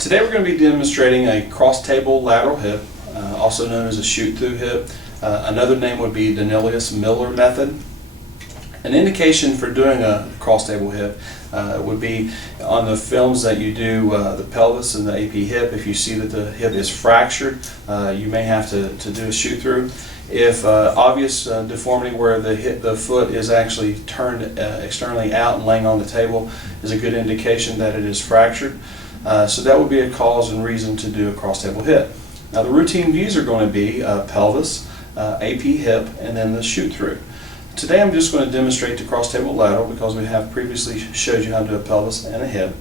Today we're going to be demonstrating a cross-table lateral hip, also known as a shoot-through hip. Another name would be Danelius-Miller method. An indication for doing a cross-table hip would be on the films that you do the pelvis and the AP hip. If you see that the hip is fractured, you may have to do a shoot-through. If obvious deformity where the foot is actually turned externally out and laying on the table is a good indication that it is fractured. So that would be a cause and reason to do a cross-table hip. Now the routine views are going to be pelvis, AP hip, and then the shoot-through. Today I'm just going to demonstrate the cross-table lateral because we have previously showed you how to do a pelvis and a hip.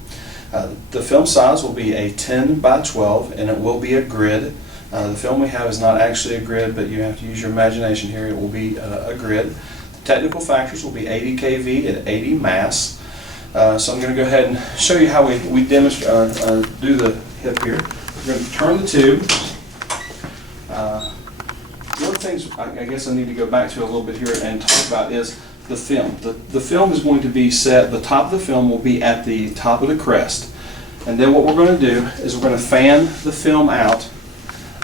The film size will be a 10 by 12 and it will be a grid. The film we have is not actually a grid, but you have to use your imagination here. It will be a grid. The technical factors will be 80 kV at 80 mass. So I'm going to go ahead and show you how we demonstrate do the hip here. We're going to turn the tube. One of the things I guess I need to go back to a little bit here and talk about is the film. The film is going to be set, the top of the film will be at the top of the crest. And then what we're going to do is we're going to fan the film out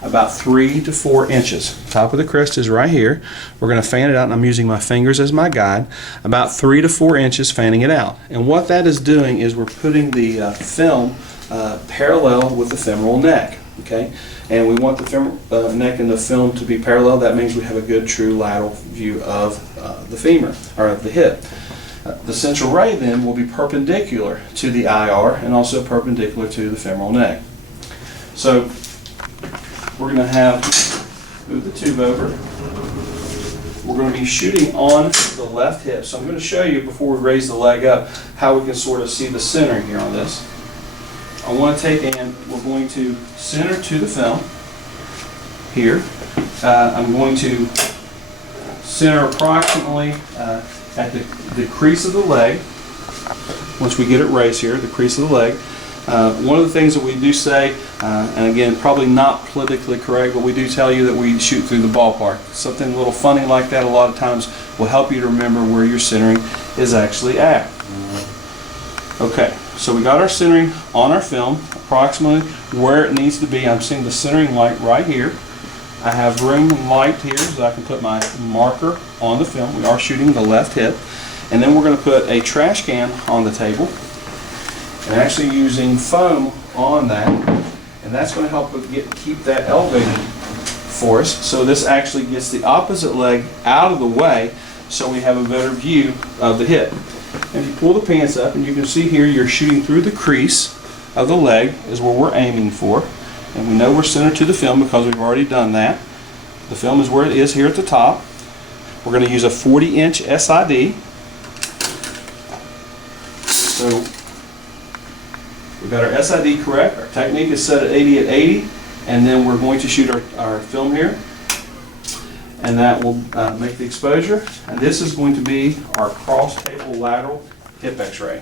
about 3 to 4 inches. Top of the crest is right here. We're going to fan it out, and I'm using my fingers as my guide. About 3 to 4 inches fanning it out. And what that is doing is we're putting the film parallel with the femoral neck. Okay, and we want the femoral neck and the film to be parallel. That means we have a good true lateral view of the femur, or of the hip. The central ray then will be perpendicular to the IR and also perpendicular to the femoral neck. So we're going to move the tube over. We're going to be shooting on the left hip. So I'm going to show you before we raise the leg up how we can sort of see the center here on this. I want to take and we're going to center to the film here. I'm going to center approximately at the crease of the leg. Once we get it raised here, the crease of the leg. One of the things that we do say, and again, probably not politically correct, but we do tell you that we shoot through the ballpark. Something a little funny like that a lot of times will help you to remember where your centering is actually at. Okay, so we got our centering on our film, approximately where it needs to be. I'm seeing the centering light right here. I have room and light here so I can put my marker on the film. We are shooting the left hip. And then we're going to put a trash can on the table. And actually using foam on that, and that's going to help keep that elevated for us. So this actually gets the opposite leg out of the way so we have a better view of the hip. And if you pull the pants up, and you can see here you're shooting through the crease of the leg is where we're aiming for. And we know we're centered to the film because we've already done that. The film is where it is here at the top. We're going to use a 40-inch SID. So we've got our SID correct, our technique is set at 80 at 80, and then we're going to shoot our film here, and that will make the exposure, and this is going to be our cross-table lateral hip x-ray.